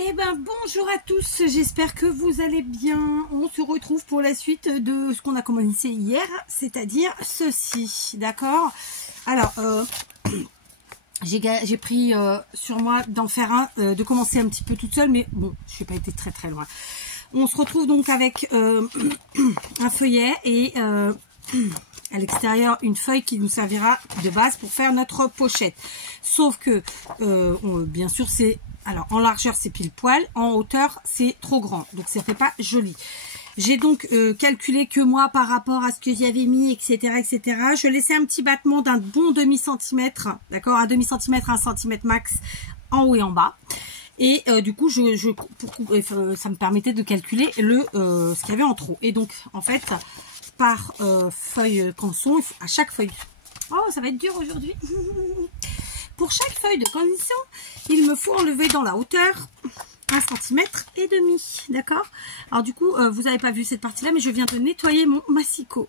Eh ben bonjour à tous, j'espère que vous allez bien. On se retrouve pour la suite de ce qu'on a commencé hier, c'est-à-dire ceci, d'accord? Alors, j'ai pris sur moi d'en faire un, de commencer un petit peu toute seule, mais bon, je n'ai pas été très loin. On se retrouve donc avec un feuillet et à l'extérieur une feuille qui nous servira de base pour faire notre pochette. Sauf que, bien sûr, c'est... Alors, en largeur, c'est pile poil. En hauteur, c'est trop grand. Donc, ça fait pas joli. J'ai donc calculé que moi, par rapport à ce que j'y avais mis, etc., je laissais un petit battement d'un bon demi-centimètre. D'accord? Un demi-centimètre, 1 centimètre max, en haut et en bas. Et du coup, ça me permettait de calculer ce qu'il y avait en trop. Et donc, en fait, par feuille canson, à chaque feuille... Oh, ça va être dur aujourd'hui. Pour chaque feuille de canson, il me faut enlever dans la hauteur 1,5 cm, d'accord? Alors du coup, vous n'avez pas vu cette partie-là, mais je viens de nettoyer mon massicot,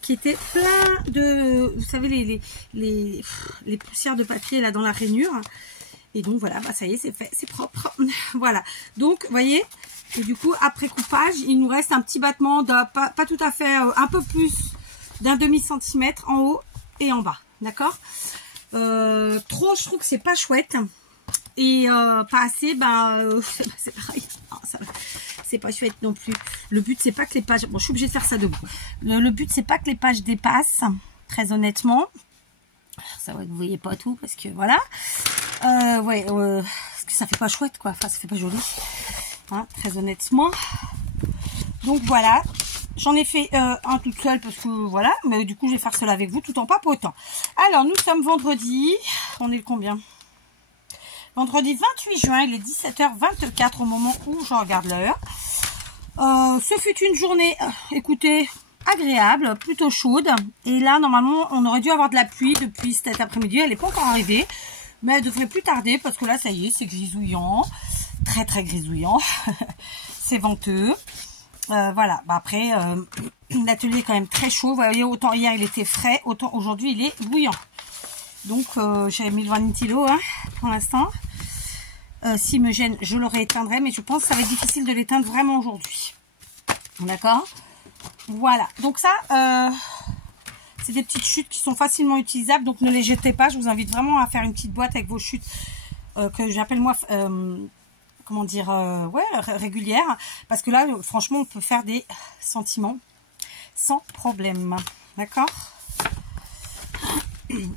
qui était plein de, vous savez, les poussières de papier là dans la rainure. Et donc voilà, bah, ça y est, c'est fait, c'est propre. Voilà, donc vous voyez, et du coup, après coupage, il nous reste un petit battement de pas tout à fait, un peu plus d'un demi-centimètre en haut et en bas, d'accord? Trop, je trouve que c'est pas chouette, et pas assez, c'est pareil, c'est pas chouette non plus. Le but c'est pas que les pages, bon, je suis obligée de faire ça debout. Le but c'est pas que les pages dépassent, très honnêtement. Ça va, vous voyez pas tout parce que voilà, ouais, parce que ça fait pas chouette quoi, enfin ça fait pas joli, hein, très honnêtement. Donc voilà. J'en ai fait un toute seule parce que voilà, mais du coup je vais faire cela avec vous tout en papotant. Alors nous sommes vendredi, on est le combien? Vendredi 28 juin, il est 17h24 au moment où je regarde l'heure. Ce fut une journée, écoutez, agréable, plutôt chaude. Et là normalement on aurait dû avoir de la pluie depuis cet après-midi, elle n'est pas encore arrivée. Mais elle devrait plus tarder parce que là ça y est, c'est grisouillant, très grisouillant, c'est venteux. Voilà, bah après l'atelier est quand même très chaud, vous voyez, autant hier il était frais, autant aujourd'hui il est bouillant. Donc j'ai mis le ventilo hein, pour l'instant. S'il me gêne, je le rééteindrai, mais je pense que ça va être difficile de l'éteindre vraiment aujourd'hui. D'accord? Voilà, donc ça, c'est des petites chutes qui sont facilement utilisables, donc ne les jetez pas. Je vous invite vraiment à faire une petite boîte avec vos chutes que j'appelle moi... comment dire, ouais, régulière, parce que là franchement on peut faire des sentiments sans problème, d'accord?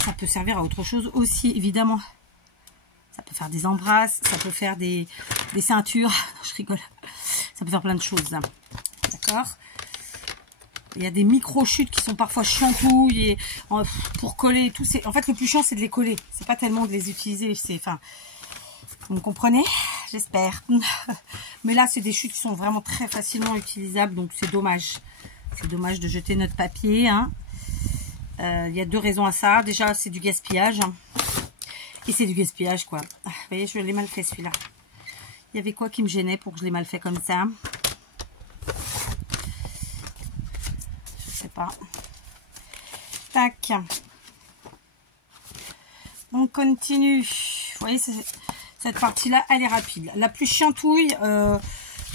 Ça peut servir à autre chose aussi évidemment, ça peut faire des embrasses, ça peut faire des ceintures, je rigole, ça peut faire plein de choses, d'accord? Il y a des micro chutes qui sont parfois chiantouilles et pour coller et tout, en fait le plus chiant c'est de les coller, c'est pas tellement de les utiliser, c'est, enfin, vous me comprenez? J'espère. Mais là, c'est des chutes qui sont vraiment très facilement utilisables. Donc, c'est dommage. C'est dommage de jeter notre papier. Hein. Y a deux raisons à ça. Déjà, c'est du gaspillage. Et c'est du gaspillage, quoi. Vous voyez, je l'ai mal fait, celui-là. Il y avait quoi qui me gênait pour que je l'ai mal fait comme ça? Je sais pas. Tac. On continue. Vous voyez, cette partie-là, elle est rapide. La plus chiantouille,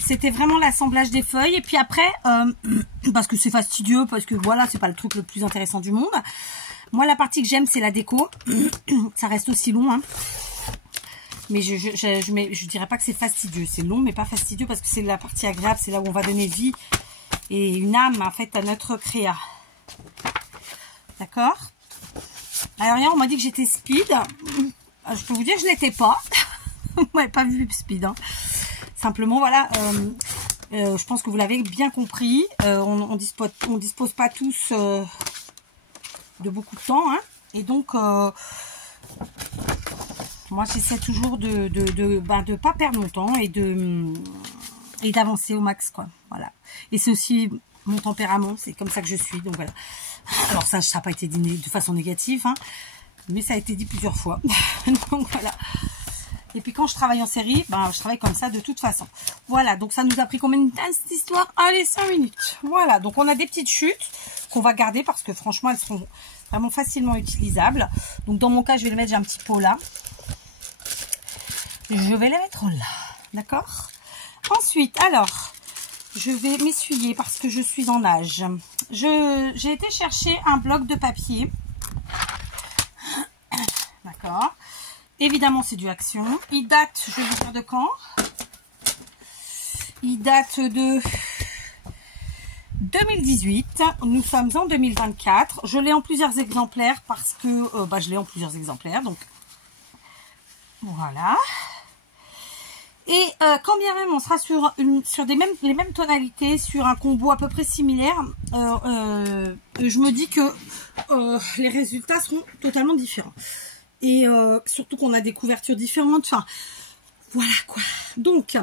c'était vraiment l'assemblage des feuilles. Et puis après, parce que c'est fastidieux, parce que voilà, c'est pas le truc le plus intéressant du monde. Moi, la partie que j'aime, c'est la déco. Ça reste aussi long, hein. Mais je dirais pas que c'est fastidieux. C'est long, mais pas fastidieux, parce que c'est la partie agréable. C'est là où on va donner vie et une âme, en fait, à notre créa. D'accord? Alors, hier, on m'a dit que j'étais speed. Je peux vous dire que je l'étais pas. Vous m'avez pas vu speed, hein. Simplement voilà, je pense que vous l'avez bien compris, on dispose pas tous de beaucoup de temps, hein. Et donc moi j'essaie toujours de pas perdre mon temps et d'avancer au max, quoi. Voilà, et c'est aussi mon tempérament, c'est comme ça que je suis, donc voilà. Alors ça n'a pas été dit de façon négative, hein, mais ça a été dit plusieurs fois. Donc voilà. Et puis quand je travaille en série, je travaille comme ça de toute façon. Voilà, donc ça nous a pris combien de temps cette histoire? Allez, 5 minutes. Voilà, donc on a des petites chutes qu'on va garder parce que franchement, elles seront vraiment facilement utilisables. Donc dans mon cas, je vais les mettre, j'ai un petit pot là. Je vais les mettre là. D'accord. Ensuite, alors, je vais m'essuyer parce que je suis en nage. J'ai été chercher un bloc de papier. D'accord. Évidemment, c'est du Action. Il date, je vais vous dire de quand. Il date de 2018. Nous sommes en 2024. Je l'ai en plusieurs exemplaires parce que je l'ai en plusieurs exemplaires. Donc, voilà. Et quand bien même on sera sur les mêmes tonalités, sur un combo à peu près similaire, je me dis que les résultats seront totalement différents. Et surtout qu'on a des couvertures différentes. Enfin, voilà quoi. Donc,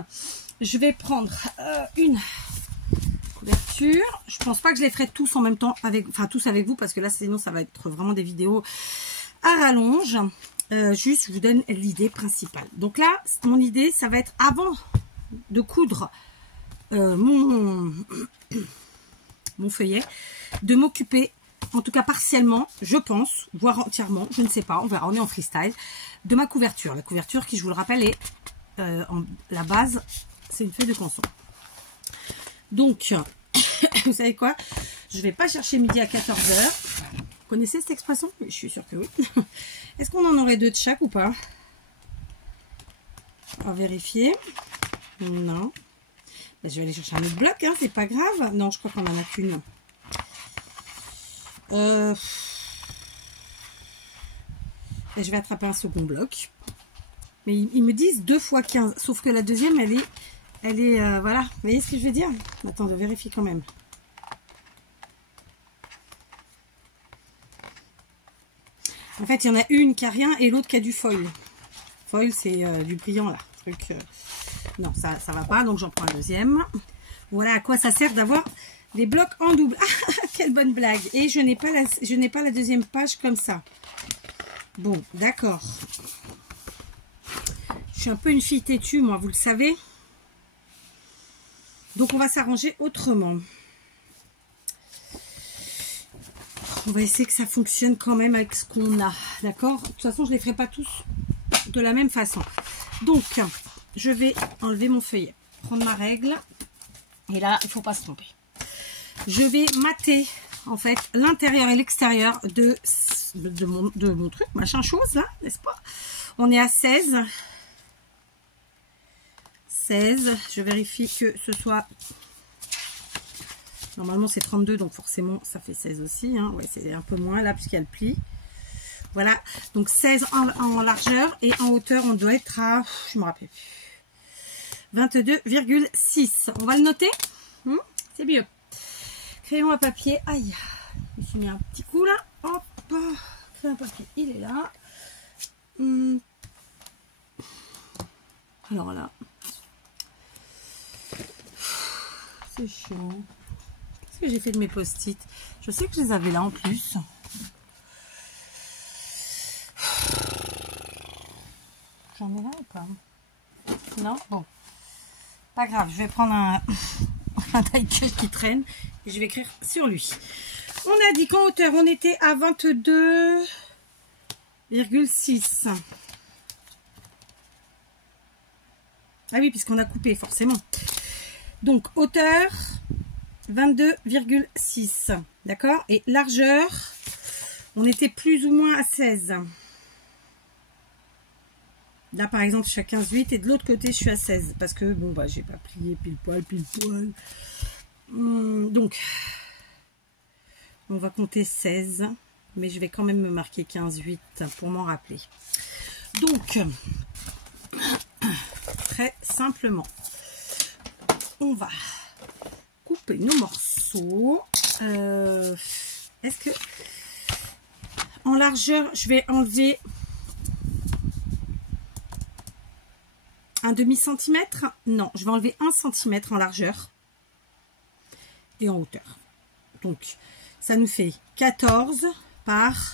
je vais prendre une couverture. Je pense pas que je les ferai tous en même temps, tous avec vous, parce que là, sinon, ça va être vraiment des vidéos à rallonge. Juste, je vous donne l'idée principale. Donc là, mon idée, ça va être avant de coudre mon feuillet, de m'occuper, en tout cas partiellement, je pense, voire entièrement, je ne sais pas, on verra, on est en freestyle, de ma couverture. La couverture qui, je vous le rappelle, est la base, c'est une feuille de canson. Donc, vous savez quoi? Je vais pas chercher midi à 14 h. Vous connaissez cette expression? Je suis sûre que oui. Est-ce qu'on en aurait deux de chaque ou pas? On va vérifier. Non. Ben, je vais aller chercher un autre bloc, hein, c'est pas grave. Non, je crois qu'on en a qu'une. Ben, je vais attraper un second bloc. Mais ils me disent 2 x 15. Sauf que la deuxième, elle est voilà. Vous voyez ce que je veux dire? Attends, je vérifie quand même. En fait, il y en a une qui a rien et l'autre qui a du foil. Foil, c'est du brillant, là. Truc, non, ça va pas, donc j'en prends un deuxième. Voilà à quoi ça sert d'avoir des blocs en double. Ah, quelle bonne blague. Et je n'ai pas la deuxième page comme ça. Bon, d'accord. Je suis un peu une fille têtue, moi, vous le savez. Donc, on va s'arranger autrement. On va essayer que ça fonctionne quand même avec ce qu'on a. D'accord? De toute façon, je ne les ferai pas tous de la même façon. Donc, je vais enlever mon feuillet. Prendre ma règle. Et là, il ne faut pas se tromper. Je vais mater, en fait, l'intérieur et l'extérieur de mon truc, machin chose, là, n'est-ce pas? On est à 16. 16. Je vérifie que ce soit... Normalement, c'est 32, donc forcément, ça fait 16 aussi. Hein. Ouais, c'est un peu moins là, puisqu'il y a le pli. Voilà. Donc, 16 en largeur et en hauteur, on doit être à... Je me rappelle. 22,6. On va le noter. C'est mieux. Crayon à papier. Aïe. Je me suis mis un petit coup là. Hop. Crayon à papier, il est là. Alors là. C'est chiant. Qu'est-ce que j'ai fait de mes post-it? Je sais que je les avais là en plus. J'en ai là ou pas? Non? Bon. Pas grave, je vais prendre un die-cut qui traîne et je vais écrire sur lui. On a dit qu'en hauteur, on était à 22,6. Ah oui, puisqu'on a coupé, forcément. Donc, hauteur, 22,6. D'accord? Et largeur, on était plus ou moins à 16. Là, par exemple, je suis à 15,8 et de l'autre côté, je suis à 16. Parce que, bon, bah, j'ai pas plié pile poil. Donc, on va compter 16. Mais je vais quand même me marquer 15,8 pour m'en rappeler. Donc, très simplement, on va couper nos morceaux. Est-ce que, en largeur, je vais enlever... un demi-centimètre? Non, je vais enlever 1 centimètre en largeur et en hauteur. Donc, ça nous fait 14 par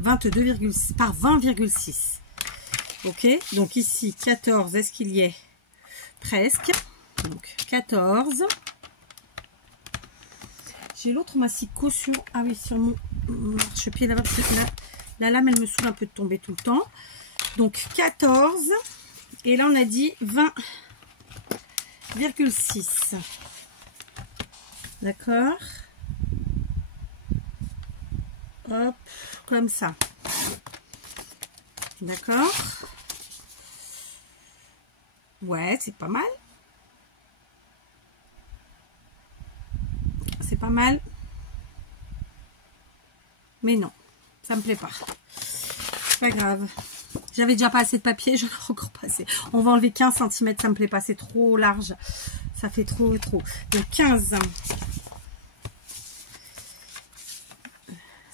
22,6 par 20,6. Ok, donc ici 14, est-ce qu'il y est? Presque. Donc 14. J'ai l'autre massicot sur... Ah oui, sur mon marchepied là-bas, parce que la lame, elle me saoule un peu de tomber tout le temps. Donc 14. Et là, on a dit 20 21,6. D'accord. Hop, comme ça. D'accord. Ouais, c'est pas mal. C'est pas mal. Mais non, ça me plaît pas. C'est pas grave. J'avais déjà pas assez de papier, je n'en ai encore pas assez. On va enlever 15 cm, ça me plaît pas, c'est trop large. Ça fait trop. Donc 15. De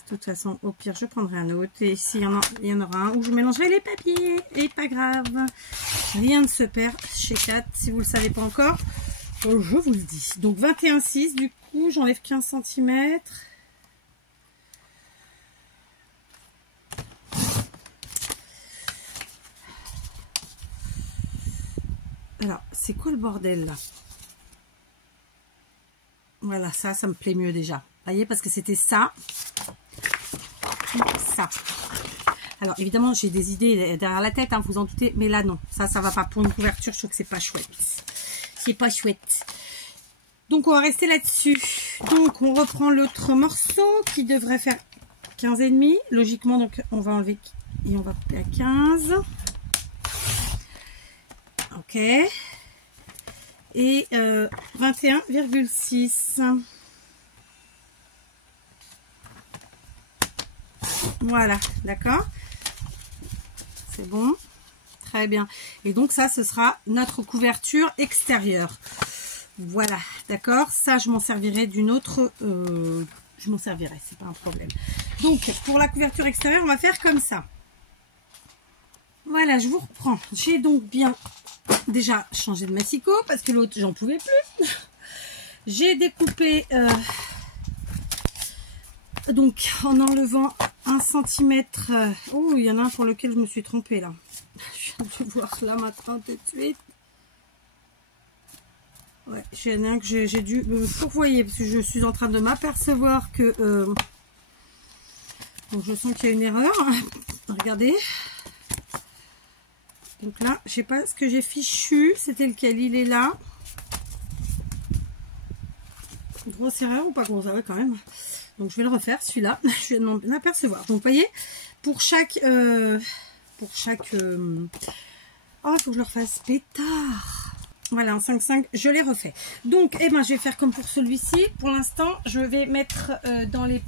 toute façon, au pire, je prendrai un autre. Et s'il y en aura un où je mélangerai les papiers. Et pas grave. Rien ne se perd chez Kat, si vous ne le savez pas encore. Je vous le dis. Donc 21,6, du coup, j'enlève 15 cm. Alors, c'est quoi le bordel là? Voilà, ça me plaît mieux déjà. Vous voyez, parce que c'était ça. Ça. Alors, évidemment, j'ai des idées derrière la tête, hein, vous en doutez. Mais là, non. Ça va pas. Pour une couverture, je trouve que c'est pas chouette. C'est pas chouette. Donc, on va rester là-dessus. Donc, on reprend l'autre morceau qui devrait faire 15,5. Logiquement, donc, on va enlever et on va couper à 15. Ok. Et 21,6. Voilà, d'accord. C'est bon. Très bien. Et donc ça, ce sera notre couverture extérieure. Voilà, d'accord. Ça, je m'en servirai d'une autre... je m'en servirai, c'est pas un problème. Donc, pour la couverture extérieure, on va faire comme ça. Voilà, je vous reprends. J'ai donc bien déjà changé de massicot parce que l'autre, j'en pouvais plus. J'ai découpé donc en enlevant 1 cm. Oh, il y en a un pour lequel je me suis trompée là. Je viens de voir là maintenant tout de suite. Ouais, il y en a un que j'ai dû fourvoyer parce que je suis en train de m'apercevoir que donc je sens qu'il y a une erreur. Regardez. Donc là, je sais pas ce que j'ai fichu. C'était lequel? Il est là. Grosse erreur ou pas grosse erreur quand même. Donc je vais le refaire celui-là. Je vais m'en apercevoir. Donc vous voyez, pour chaque oh, il faut que je le refasse pétard. Voilà, en 5,5, je l'ai refait. Donc, je vais faire comme pour celui-ci. Pour l'instant, je vais mettre dans les...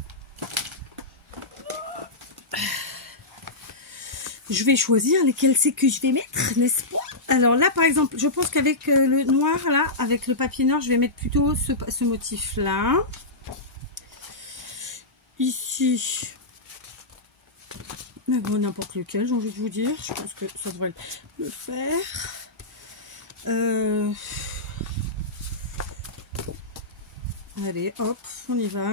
Je vais choisir lesquels c'est que je vais mettre, n'est-ce pas? Alors là, par exemple, je pense qu'avec le noir, là, avec le papier noir, je vais mettre plutôt ce motif-là. Ici, mais bon, n'importe lequel, j'ai envie de vous dire. Je pense que ça devrait le faire. Allez, hop, on y va.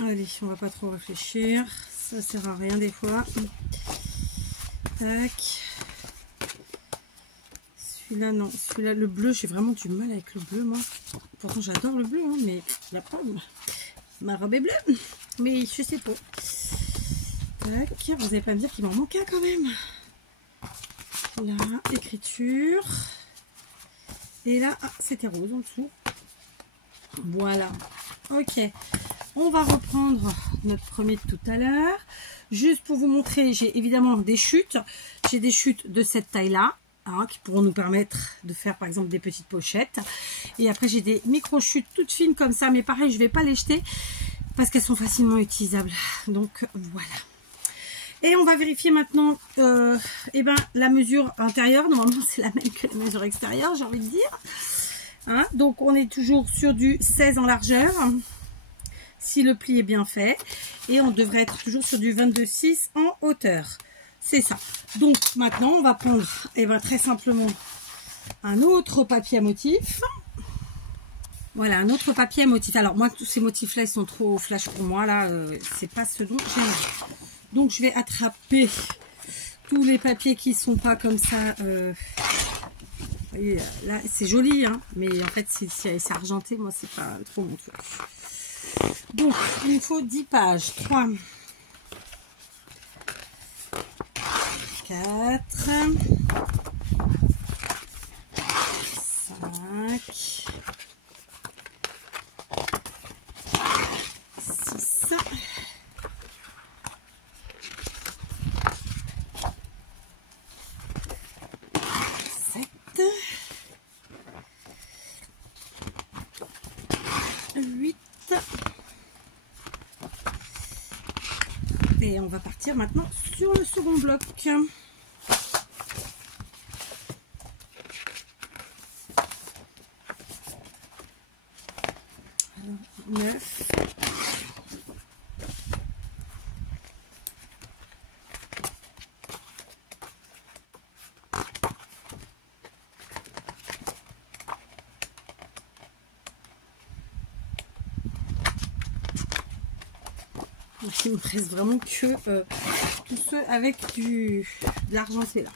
Allez, on va pas trop réfléchir. Ça sert à rien des fois. Tac. Celui-là, non. Celui-là, le bleu, j'ai vraiment du mal avec le bleu, moi. Pourtant, j'adore le bleu, hein, mais la pomme. Ma robe est bleue. Mais je sais pas. Tac. Vous n'allez pas me dire qu'il m'en manque un quand même. Là, écriture. Et là, ah, c'était rose en dessous. Voilà. Ok. On va reprendre notre premier de tout à l'heure. Juste pour vous montrer, j'ai évidemment des chutes. J'ai des chutes de cette taille-là, hein, qui pourront nous permettre de faire par exemple des petites pochettes. Et après, j'ai des micro-chutes toutes fines comme ça. Mais pareil, je ne vais pas les jeter parce qu'elles sont facilement utilisables. Donc, voilà. Et on va vérifier maintenant la mesure intérieure. Normalement, c'est la même que la mesure extérieure, j'ai envie de dire. Hein, donc, on est toujours sur du 16 en largeur. Si le pli est bien fait. Et on devrait être toujours sur du 22,6 en hauteur. C'est ça. Donc maintenant, on va prendre très simplement un autre papier à motif. Voilà, un autre papier à motif. Alors moi, tous ces motifs-là, ils sont trop flash pour moi. Là, c'est pas ce dont j'ai envie. Donc je vais attraper tous les papiers qui sont pas comme ça. Vous voyez, là, c'est joli, hein, mais en fait, si c'est argenté, moi, c'est pas trop mon truc. Donc, il me faut 10 pages. 3, 4, 5, 6, 7, 8. Et on va partir maintenant sur le second bloc. Alors, 9. Il me reste vraiment que tous ceux avec de l'argenté là.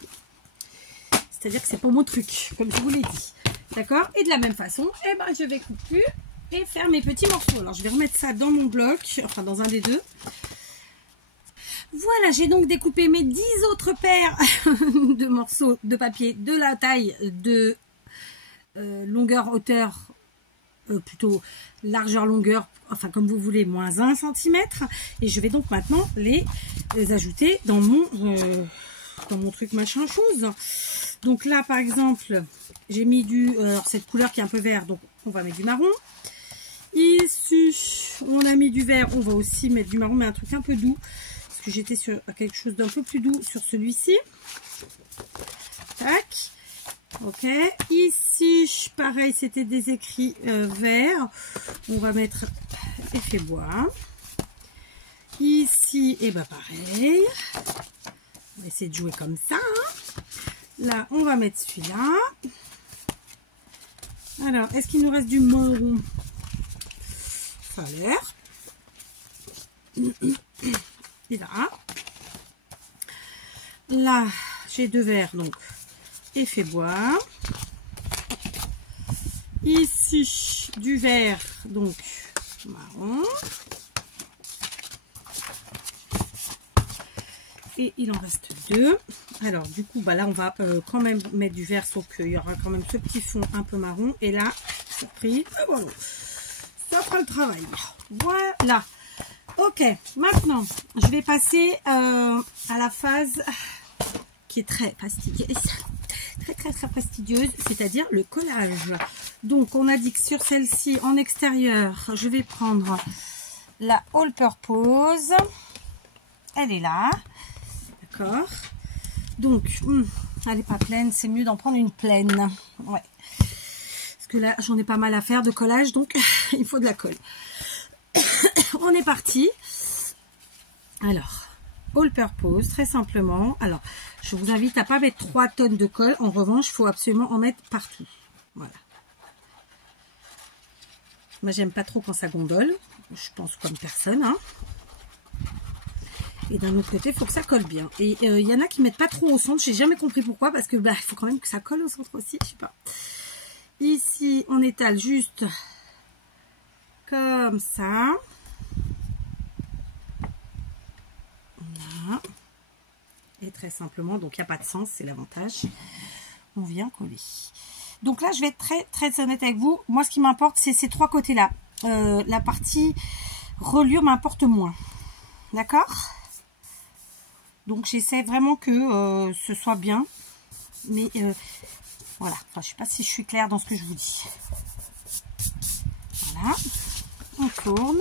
C'est-à-dire que c'est pas mon truc, comme je vous l'ai dit. D'accord? Et de la même façon, eh ben, je vais couper et faire mes petits morceaux. Alors, je vais remettre ça dans mon bloc, enfin dans un des deux. Voilà, j'ai donc découpé mes 10 autres paires de morceaux de papier de la taille de longueur, hauteur, plutôt largeur, longueur, enfin comme vous voulez, moins 1 cm. Et je vais donc maintenant les ajouter dans mon truc machin chose. Donc là par exemple, j'ai mis alors cette couleur qui est un peu vert, donc on va mettre du marron. Ici, on a mis du vert, on va aussi mettre du marron, mais un truc un peu doux. Parce que j'étais sur quelque chose d'un peu plus doux sur celui-ci. Tac. Ok, ici pareil, c'était des écrits verts, on va mettre effet bois. Ici, et bah pareil, on va essayer de jouer comme ça, hein. Là on va mettre celui-là. Alors, est-ce qu'il nous reste du marron? Ça a l'air. Et là j'ai deux verts, donc effet bois. Ici du vert, donc marron. Et il en reste deux. Alors du coup, bah là on va quand même mettre du vert, sauf qu'il y aura quand même ce petit fond un peu marron. Et là, surprise, voilà, ça fera le travail. Voilà. Ok, maintenant je vais passer à la phase qui est très fastidieuse. Très fastidieuse, c'est-à-dire le collage. Donc on a dit que sur celle-ci en extérieur, je vais prendre la All Purpose. Elle est là, d'accord. Donc elle n'est pas pleine, c'est mieux d'en prendre une pleine. Ouais, parce que là j'en ai pas mal à faire de collage, donc il faut de la colle. On est parti. Alors All Purpose, très simplement. Alors, je vous invite à pas mettre 3 tonnes de colle. En revanche, il faut absolument en mettre partout. Voilà. Moi, j'aime pas trop quand ça gondole. Je pense comme personne. Hein. Et d'un autre côté, il faut que ça colle bien. Et il y en a qui mettent pas trop au centre. J'ai jamais compris pourquoi. Parce que bah, il faut quand même que ça colle au centre aussi. Je sais pas. Ici, on étale juste comme ça. Voilà. Et très simplement, donc il n'y a pas de sens, c'est l'avantage. On vient coller. Donc là, je vais être très honnête avec vous. Moi, ce qui m'importe, c'est ces trois côtés-là. La partie reliure m'importe moins. D'accord? Donc j'essaie vraiment que ce soit bien. Mais voilà. Enfin, je ne sais pas si je suis claire dans ce que je vous dis. Voilà. On tourne.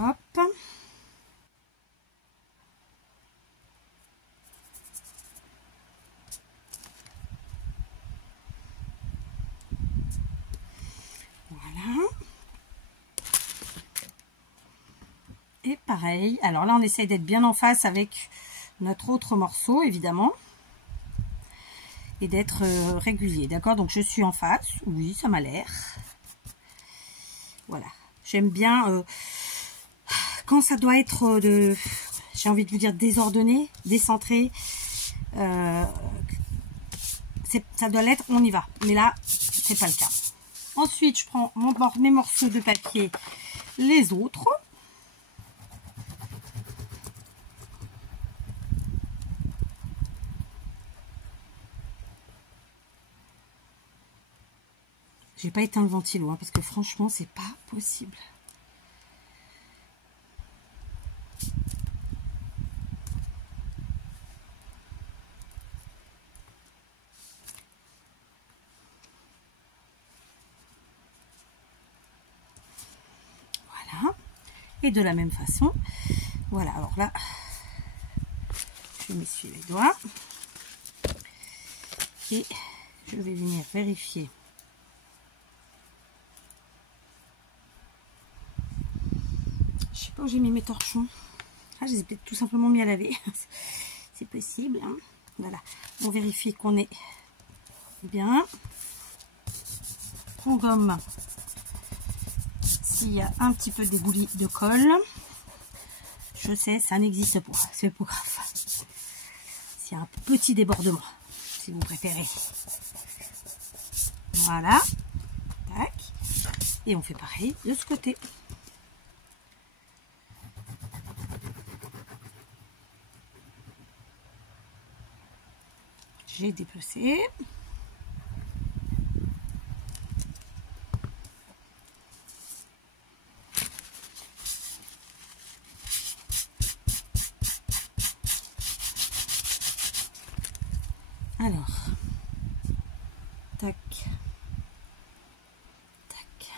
Hop. Voilà. Et pareil. Alors là, on essaye d'être bien en face avec notre autre morceau, évidemment. Et d'être régulier. D'accord? Donc je suis en face. Oui, ça m'a l'air. Voilà. J'aime bien... quand ça doit être j'ai envie de vous dire désordonné, décentré, ça doit l'être, on y va. Mais là, c'est pas le cas. Ensuite, je prends mes morceaux de papier, les autres. J'ai pas éteint le ventilo, hein, parce que franchement, c'est pas possible. Voilà. Et de la même façon, voilà. Alors là, je m'essuie les doigts. Et je vais venir vérifier. Je sais pas où j'ai mis mes torchons. Ah, je les ai peut-être tout simplement mis à laver. C'est possible. Hein. Voilà. On vérifie qu'on est bien. On gomme s'il y a un petit peu d'ébouli de colle. Je sais, ça n'existe pas. C'est pas grave. S'il y a un petit débordement, si vous préférez. Voilà. Tac. Et on fait pareil de ce côté. J'ai dépecé. Alors, tac, tac.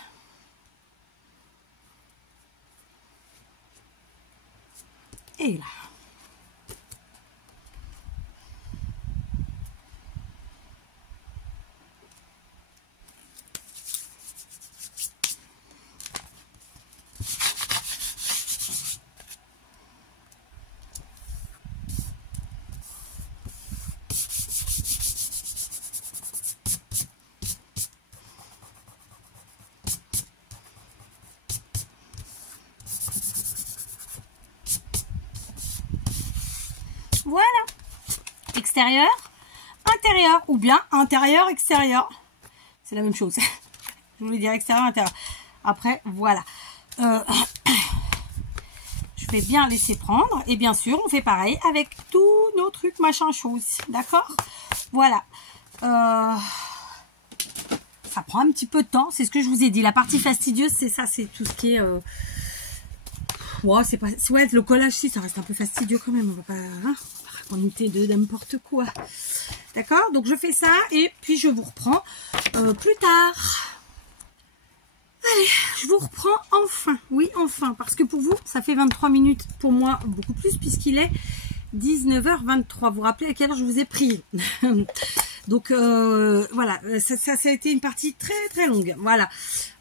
Et là. Voilà. Extérieur, intérieur ou bien intérieur, extérieur. C'est la même chose. Je voulais dire extérieur, intérieur. Après, voilà. Je vais bien laisser prendre. Et bien sûr, on fait pareil avec tous nos trucs, machin, chose. D'accord? Voilà. Ça prend un petit peu de temps. C'est ce que je vous ai dit. La partie fastidieuse, c'est ça. C'est tout ce qui est... Ouais, c'est pas... Ouais, le collage, si, ça reste un peu fastidieux quand même. On va pas... Hein, raconter de n'importe quoi. D'accord? Donc, je fais ça. Et puis, je vous reprends plus tard. Allez, je vous reprends enfin. Oui, enfin. Parce que pour vous, ça fait 23 minutes. Pour moi, beaucoup plus, puisqu'il est 19h23. Vous vous rappelez à quelle heure je vous ai pris? Donc, voilà. Ça a été une partie très, très longue. Voilà.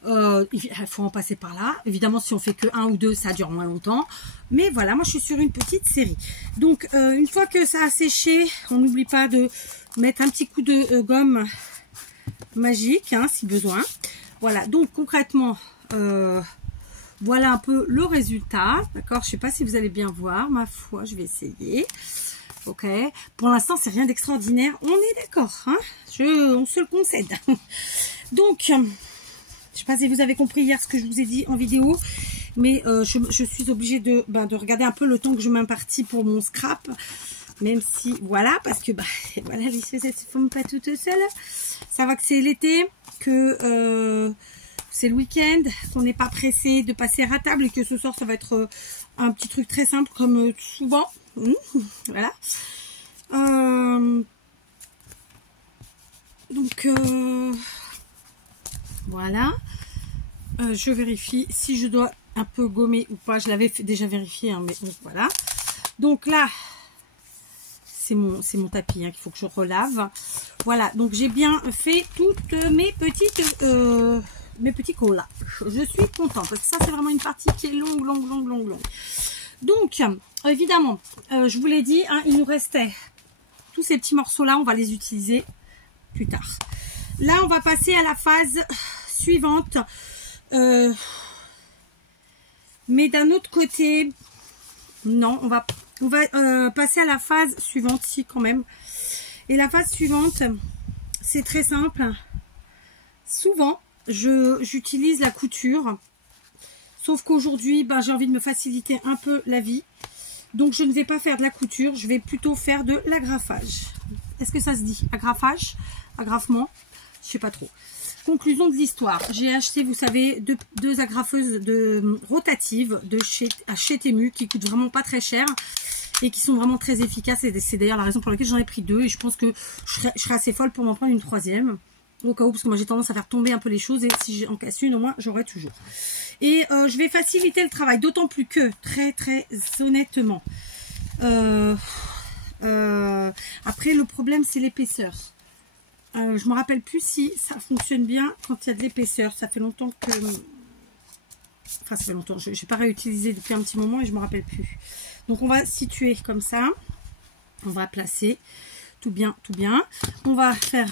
Il faut en passer par là. Évidemment, si on fait que 1 ou 2, ça dure moins longtemps. Mais voilà, moi, je suis sur une petite série. Donc, une fois que ça a séché, on n'oublie pas de mettre un petit coup de gomme magique, hein, si besoin. Voilà, donc concrètement, voilà un peu le résultat. D'accord, je sais pas si vous allez bien voir, ma foi, je vais essayer. Ok, pour l'instant, c'est rien d'extraordinaire. On est d'accord, hein, on se le concède. Donc, je sais pas si vous avez compris hier ce que je vous ai dit en vidéo, mais je suis obligée de regarder un peu le temps que je m'impartis pour mon scrap. Même si, voilà, parce que, voilà, les choses, elles se font pas toutes seules. Ça va que c'est l'été, que c'est le week-end, qu'on n'est pas pressé de passer à table et que ce soir, ça va être un petit truc très simple, comme souvent. Voilà. Donc, voilà. Je vérifie si je dois un peu gommer ou pas. Je l'avais déjà vérifié, hein, mais voilà. Donc là... C'est mon tapis hein, qu'il faut que je relave. Voilà, donc j'ai bien fait toutes mes petits collages. Je suis contente parce que ça, c'est vraiment une partie qui est longue. Donc, évidemment, je vous l'ai dit, hein, il nous restait tous ces petits morceaux-là. On va les utiliser plus tard. Là, on va passer à la phase suivante. Mais d'un autre côté, non, on va passer à la phase suivante, si quand même. Et la phase suivante, c'est très simple. Souvent, j'utilise la couture. Sauf qu'aujourd'hui, j'ai envie de me faciliter un peu la vie. Donc, je ne vais pas faire de la couture. Je vais plutôt faire de l'agrafage. Est-ce que ça se dit? Agrafage? Agrafement? Je sais pas trop. Conclusion de l'histoire. J'ai acheté, vous savez, deux agrafeuses rotatives chez Temu qui coûtent vraiment pas très cher et qui sont vraiment très efficaces. Et c'est d'ailleurs la raison pour laquelle j'en ai pris deux. Et je pense que je serai assez folle pour m'en prendre une troisième. Au cas où, parce que moi j'ai tendance à faire tomber un peu les choses. Et si j'en casse une, au moins, j'aurai toujours. Et je vais faciliter le travail. D'autant plus que, très honnêtement, après, le problème, c'est l'épaisseur. Je me rappelle plus si ça fonctionne bien quand il y a de l'épaisseur. Ça fait longtemps que... Enfin, ça fait longtemps. Je n'ai pas réutilisé depuis un petit moment et je ne me rappelle plus. Donc, on va situer comme ça. On va placer tout bien. On va faire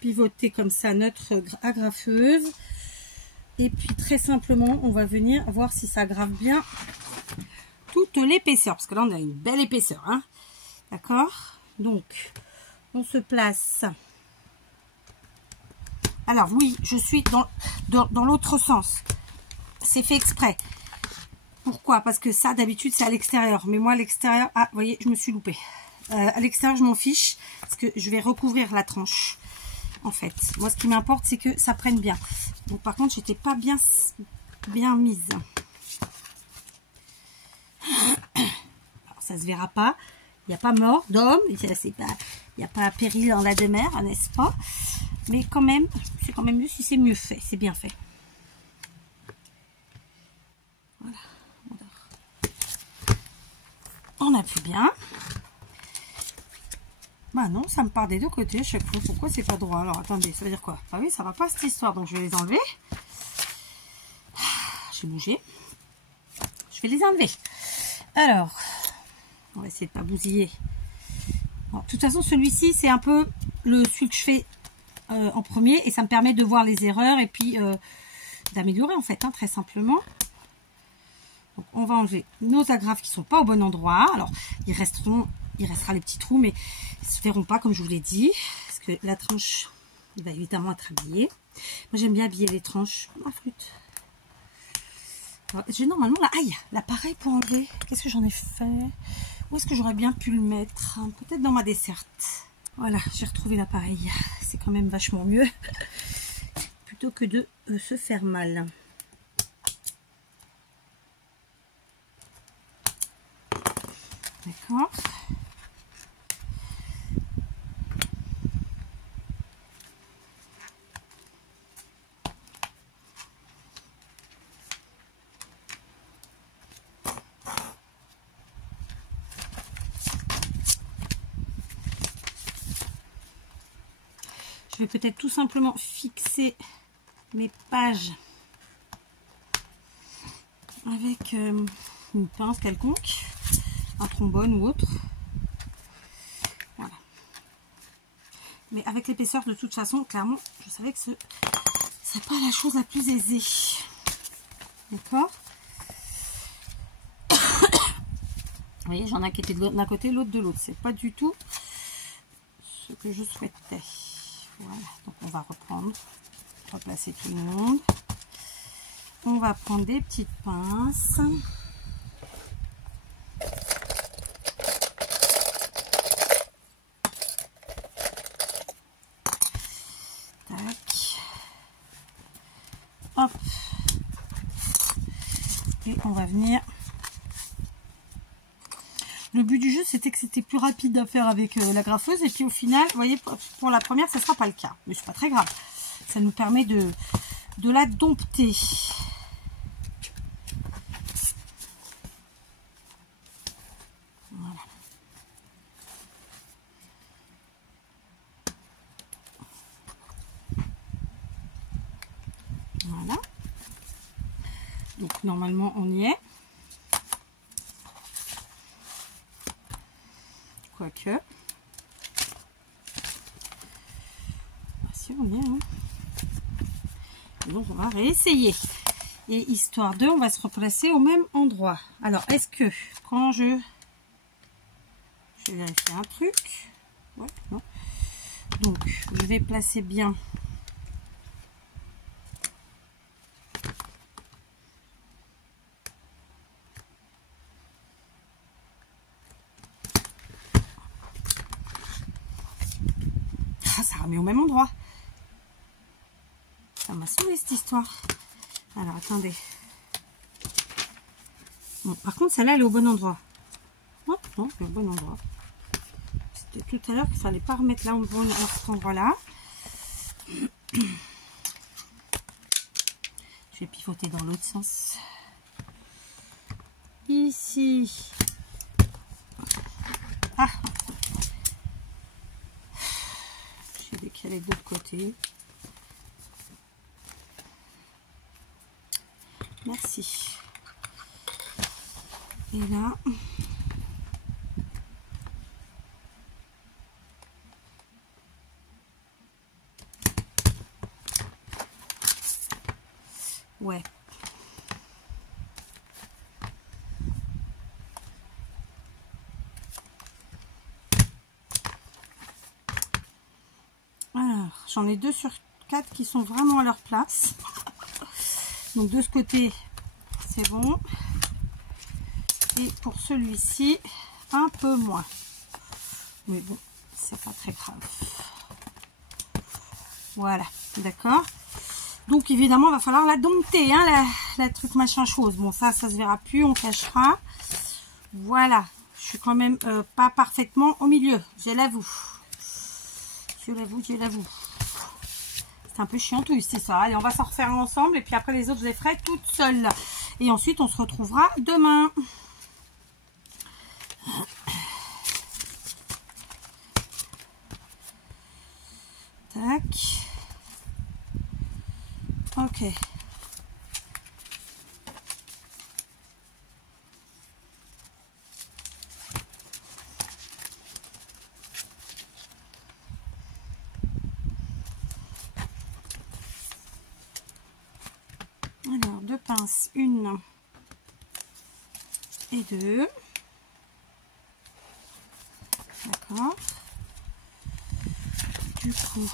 pivoter comme ça notre agrafeuse. Et puis, très simplement, on va venir voir si ça grave bien toute l'épaisseur. Parce que là, on a une belle épaisseur. Hein. D'accord ? Donc, on se place. Alors, oui, je suis dans l'autre sens. C'est fait exprès. Pourquoi? Parce que ça, d'habitude, c'est à l'extérieur. Mais moi, à l'extérieur... Ah, vous voyez, je me suis loupée. À l'extérieur, je m'en fiche. Parce que je vais recouvrir la tranche. En fait, moi, ce qui m'importe, c'est que ça prenne bien. Donc, par contre, j'étais pas bien mise. Alors, ça se verra pas. Il n'y a pas mort d'homme, il n'y a pas péril dans la demeure, n'est-ce pas? Mais quand même, c'est quand même mieux si c'est mieux fait, c'est bien fait. Voilà. On appuie bien. Bah non, ça me part des deux côtés à chaque fois. Pourquoi c'est pas droit? Alors attendez, ça veut dire quoi? Ah oui, ça va pas cette histoire, donc je vais les enlever. J'ai bougé. Je vais les enlever. Alors... on va essayer de ne pas bousiller. Bon, de toute façon, celui-ci, c'est un peu celui que je fais en premier. Et ça me permet de voir les erreurs et puis d'améliorer, en fait, hein, très simplement. Donc, on va enlever nos agrafes qui ne sont pas au bon endroit. Alors, il restera les petits trous, mais ils ne se verront pas, comme je vous l'ai dit. Parce que la tranche, il va évidemment être habillée. Moi, j'aime bien habiller les tranches. Ma flûte. J'ai normalement l'appareil pour enlever. Qu'est-ce que j'en ai fait? Où est-ce que j'aurais bien pu le mettre? Peut-être dans ma desserte. Voilà, j'ai retrouvé l'appareil. C'est quand même vachement mieux. Plutôt que de se faire mal. D'accord. Je vais peut-être tout simplement fixer mes pages avec une pince quelconque, un trombone ou autre. Voilà. Mais avec l'épaisseur, de toute façon, clairement, je savais que ce n'est pas la chose la plus aisée. D'accord? Vous voyez, j'en ai qui étaient d'un côté, l'autre de l'autre. C'est pas du tout ce que je souhaitais. Voilà, donc on va reprendre, replacer tout le monde. On va prendre des petites pinces. Tac. Hop. Et on va venir... Le but du jeu, c'était que c'était plus rapide à faire avec la graffeuse. Et puis au final, vous voyez, pour la première, ça ne sera pas le cas. Mais c'est pas très grave. Ça nous permet de la dompter. Voilà. Voilà. Donc normalement, on y est. Quoique. Si on y est, hein. Donc on va réessayer. Et histoire de, on va se replacer au même endroit. Alors, est-ce que quand je je vais vérifier un truc. Ouais, non. Donc, je vais placer bien. Ah, ça remet au même endroit. Ça m'a saoulé cette histoire. Alors, attendez. Bon, par contre, celle-là, elle est au bon endroit. Oh, non, elle est au bon endroit. C'était tout à l'heure qu'il ne fallait pas remettre là, à cet endroit-là. Je vais pivoter dans l'autre sens. Ici. Ah, j'ai décalé de l'autre côté. Merci. Et là, ouais. Alors, j'en ai 2 sur 4 qui sont vraiment à leur place. Donc de ce côté, c'est bon. Et pour celui-ci, un peu moins. Mais bon, c'est pas très grave. Voilà, d'accord. Donc évidemment, il va falloir la dompter, hein, la truc machin chose. Bon, ça se verra plus, on cachera. Voilà, je suis quand même pas parfaitement au milieu, je l'avoue. Je l'avoue. C'est un peu chiant tout ici, ça. Allez, on va s'en refaire ensemble et puis après les autres, je les ferai toutes seules. Et ensuite, on se retrouvera demain. Tac. Ok. Alors, 2 pinces, 1 et 2. D'accord. Du coup,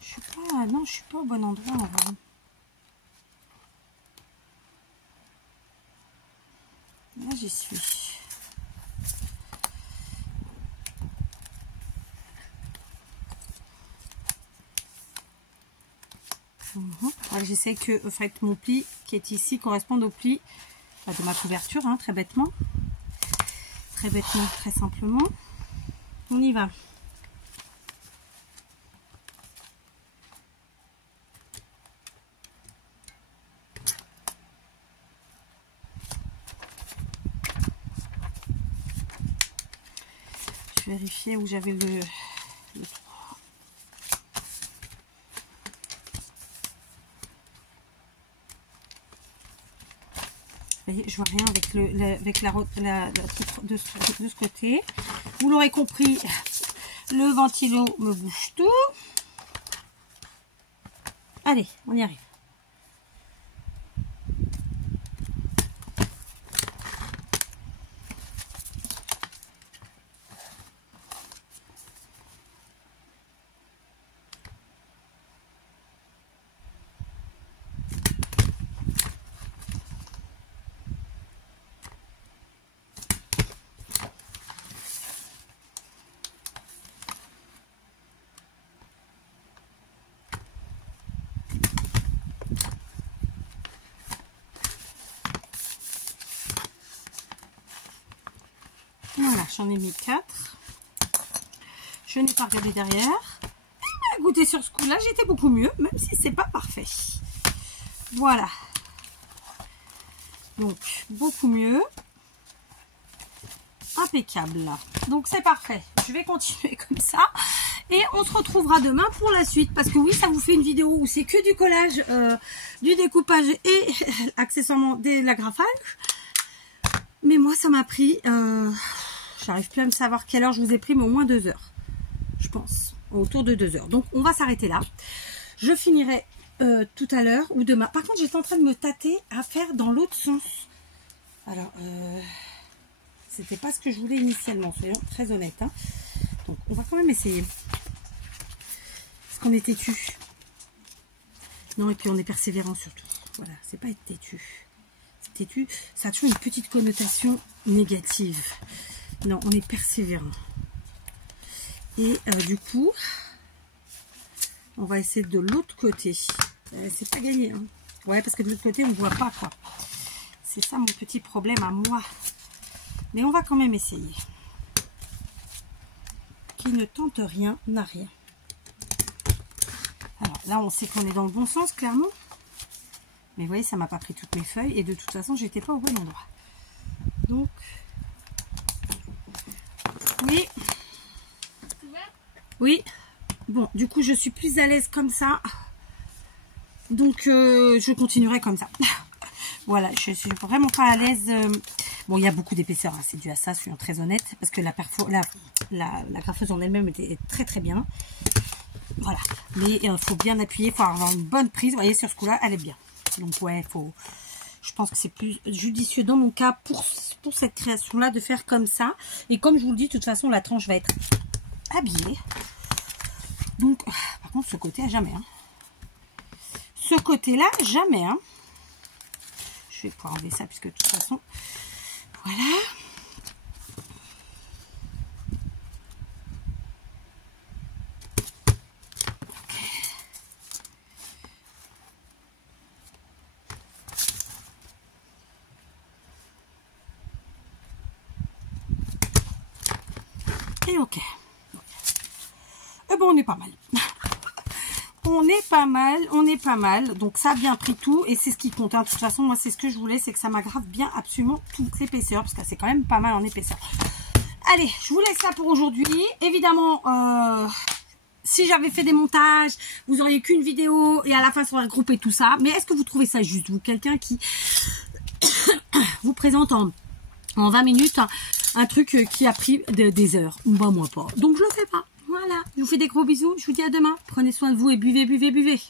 je suis pas au bon endroit en vrai. Là, j'y suis. J'essaie que en fait, mon pli qui est ici corresponde au pli de ma couverture, hein, très bêtement. Très bêtement, très simplement. On y va. Je vérifiais où j'avais le trou. Vous voyez, je vois rien avec de ce côté. Vous l'aurez compris, le ventilo me bouge tout. Allez, on y arrive. Voilà, j'en ai mis 4. Je n'ai pas regardé derrière. Écoutez, sur ce coup-là, j'étais beaucoup mieux, même si c'est pas parfait. Voilà. Donc, beaucoup mieux. Impeccable. Donc, c'est parfait. Je vais continuer comme ça. Et on se retrouvera demain pour la suite. Parce que oui, ça vous fait une vidéo où c'est que du collage, du découpage et accessoirement de l'agrafage. Mais moi, ça m'a pris... j'arrive plus à me savoir quelle heure je vous ai pris, mais au moins 2 heures. Je pense. Autour de 2 heures. Donc, on va s'arrêter là. Je finirai tout à l'heure ou demain. Par contre, j'étais en train de me tâter à faire dans l'autre sens. Alors, c'était pas ce que je voulais initialement, soyons très honnêtes. Hein. Donc, on va quand même essayer. Parce qu'on est têtu. Non, et puis on est persévérant surtout. Voilà, c'est pas être têtu. Têtu, ça a toujours une petite connotation négative. Non, on est persévérant. Et du coup, on va essayer de l'autre côté. C'est pas gagné. Hein. Ouais, parce que de l'autre côté, on ne voit pas quoi. C'est ça mon petit problème à moi. Mais on va quand même essayer. Qui ne tente rien n'a rien. Alors là, on sait qu'on est dans le bon sens, clairement. Mais vous voyez, ça m'a pas pris toutes mes feuilles. Et de toute façon, j'étais pas au bon endroit. Donc, oui. Oui. Bon, du coup, je suis plus à l'aise comme ça. Donc, je continuerai comme ça. Voilà, je suis vraiment pas à l'aise. Bon, il y a beaucoup d'épaisseur. Hein, c'est dû à ça, soyons très honnête. Parce que la graffeuse en elle-même était très très bien. Voilà. Mais il faut bien appuyer. Il faut avoir une bonne prise. Vous voyez, sur ce coup-là, elle est bien. Donc, ouais, faut... Je pense que c'est plus judicieux dans mon cas pour cette création-là de faire comme ça. Et comme je vous le dis, de toute façon, la tranche va être habillée. Donc, par contre, ce côté, à jamais. Hein. Ce côté-là, jamais. Hein. Je vais pouvoir enlever ça, puisque de toute façon, voilà. Et ok. Et bon, on est pas mal. On est pas mal, on est pas mal. Donc ça a bien pris tout et c'est ce qui compte. Hein. De toute façon, moi c'est ce que je voulais, c'est que ça m'aggrave bien absolument toute l'épaisseur. Parce que c'est quand même pas mal en épaisseur. Allez, je vous laisse ça pour aujourd'hui. Évidemment, si j'avais fait des montages, vous auriez qu'une vidéo et à la fin ça aurait regroupé tout ça. Mais est-ce que vous trouvez ça juste, vous, quelqu'un qui vous présente en 20 minutes un truc qui a pris des heures? Bah moi pas. Donc je le fais pas. Voilà, je vous fais des gros bisous, je vous dis à demain. Prenez soin de vous et buvez, buvez, buvez.